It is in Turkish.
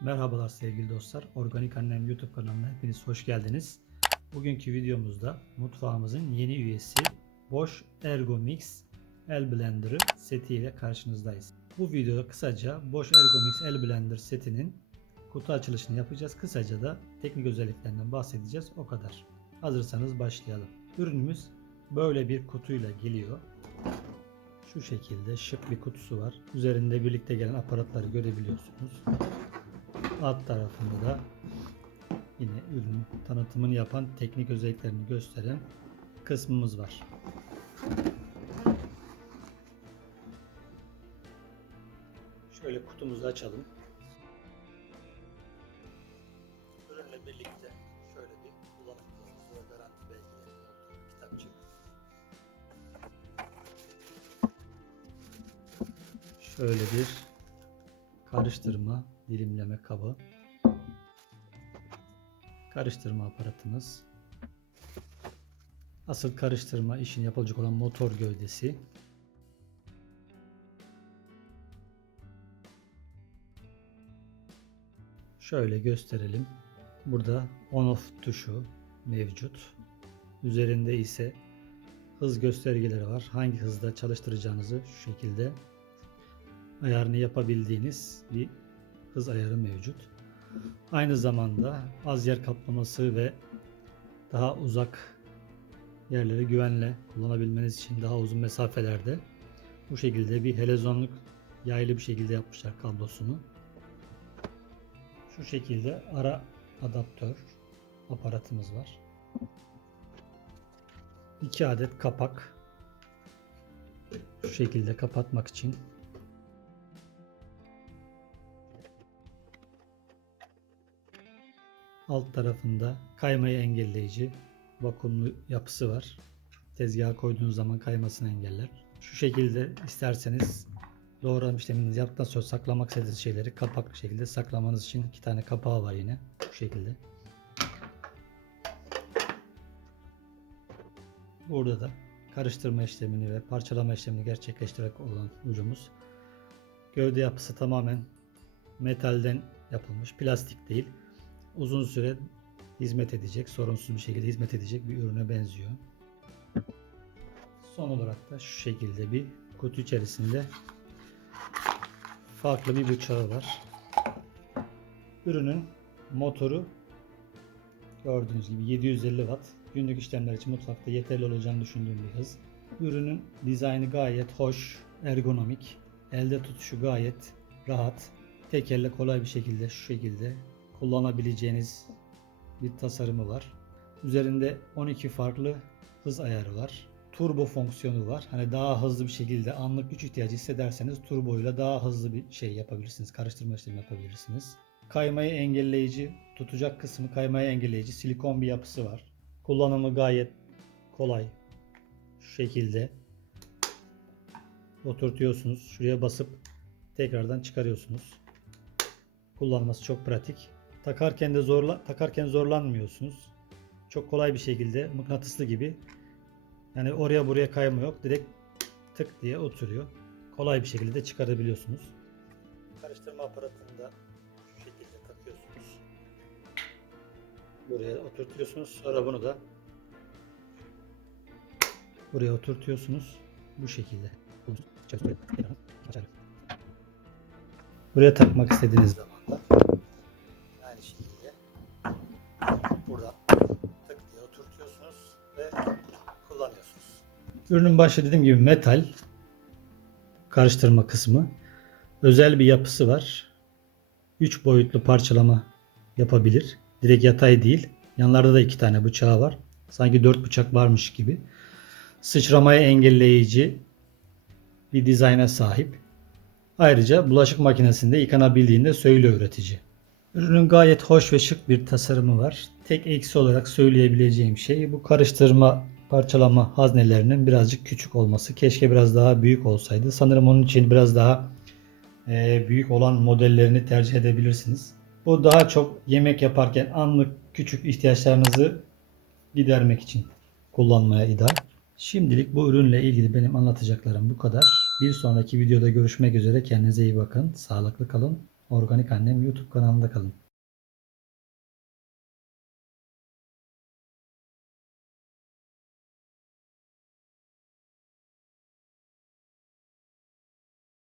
Merhabalar sevgili dostlar. Organik Annem YouTube kanalına hepiniz hoş geldiniz. Bugünkü videomuzda mutfağımızın yeni üyesi Bosch Ergomix El Blender'ı setiyle karşınızdayız. Bu videoda kısaca Bosch Ergomix El Blender setinin kutu açılışını yapacağız. Kısaca da teknik özelliklerinden bahsedeceğiz. O kadar. Hazırsanız başlayalım. Ürünümüz böyle bir kutuyla geliyor. Şu şekilde şık bir kutusu var. Üzerinde birlikte gelen aparatları görebiliyorsunuz. Alt tarafında da yine ürünün tanıtımını yapan teknik özelliklerini gösteren kısmımız var. Şöyle kutumuzu açalım. Ürünle birlikte şöyle bir kullanım kılavuzu ve garanti belgeleri olduğu kitapçık. Şöyle bir karıştırma dilimleme kabı. Karıştırma aparatımız. Asıl karıştırma işini yapılacak olan motor gövdesi. Şöyle gösterelim. Burada on off tuşu mevcut. Üzerinde ise hız göstergeleri var. Hangi hızda çalıştıracağınızı şu şekilde ayarını yapabildiğiniz bir hız ayarı mevcut. Aynı zamanda az yer kaplaması ve daha uzak yerleri güvenle kullanabilmeniz için daha uzun mesafelerde bu şekilde bir helezonluk yaylı bir şekilde yapmışlar kablosunu. Şu şekilde ara adaptör aparatımız var. 2 adet kapak şu şekilde kapatmak için Alt tarafında kaymayı engelleyici vakumlu yapısı var. Tezgaha koyduğunuz zaman kaymasını engeller. Şu şekilde isterseniz doğrama işleminizi yaptıktan sonra saklamak istediğiniz şeyleri kapaklı şekilde saklamanız için iki tane kapağı var yine. Bu şekilde. Burada da karıştırma işlemini ve parçalama işlemini gerçekleştirerek olan ucumuz. Gövde yapısı tamamen metalden yapılmış, plastik değil uzun süre hizmet edecek, sorunsuz bir şekilde hizmet edecek bir ürüne benziyor. Son olarak da şu şekilde bir kutu içerisinde farklı bir bıçağı var. Ürünün motoru gördüğünüz gibi 750 watt. Günlük işlemler için mutfakta yeterli olacağını düşündüğüm bir hız. Ürünün dizaynı gayet hoş, ergonomik. Elde tutuşu gayet rahat. Tek elle kolay bir şekilde şu şekilde kullanabileceğiniz bir tasarımı var. Üzerinde 12 farklı hız ayarı var. Turbo fonksiyonu var. Hani daha hızlı bir şekilde anlık güç ihtiyacı hissederseniz turbo ile daha hızlı bir şey yapabilirsiniz. Karıştırma işlemi yapabilirsiniz. Kaymayı engelleyici, tutacak kısmı kaymayı engelleyici silikon bir yapısı var. Kullanımı gayet kolay. Şu şekilde oturtuyorsunuz. Şuraya basıp tekrardan çıkarıyorsunuz. Kullanması çok pratik. Takarken de zorla takarken zorlanmıyorsunuz. Çok kolay bir şekilde mıknatıslı gibi. Yani oraya buraya kayma yok. Direkt tık diye oturuyor. Kolay bir şekilde çıkarabiliyorsunuz. Karıştırma aparatını da şu şekilde takıyorsunuz. Buraya oturtuyorsunuz. Sonra bunu da buraya oturtuyorsunuz. Bu şekilde. Buraya takmak istediğiniz zaman da buradan tık diye oturtuyorsunuz ve kullanıyorsunuz. Ürünün başı dediğim gibi metal karıştırma kısmı. Özel bir yapısı var. 3 boyutlu parçalama yapabilir. Direkt yatay değil. Yanlarda da iki tane bıçağı var. Sanki 4 bıçak varmış gibi. Sıçramayı engelleyici bir dizayna sahip. Ayrıca bulaşık makinesinde yıkanabildiğini de söylüyor üretici. Ürünün gayet hoş ve şık bir tasarımı var. Tek eksi olarak söyleyebileceğim şey bu karıştırma parçalama haznelerinin birazcık küçük olması. Keşke biraz daha büyük olsaydı. Sanırım onun için biraz daha e, büyük olan modellerini tercih edebilirsiniz. Bu daha çok yemek yaparken anlık küçük ihtiyaçlarınızı gidermek için kullanmaya ideal. Şimdilik bu ürünle ilgili benim anlatacaklarım bu kadar. Bir sonraki videoda görüşmek üzere. Kendinize iyi bakın. Sağlıklı kalın. Organik Annem YouTube kanalında kalın.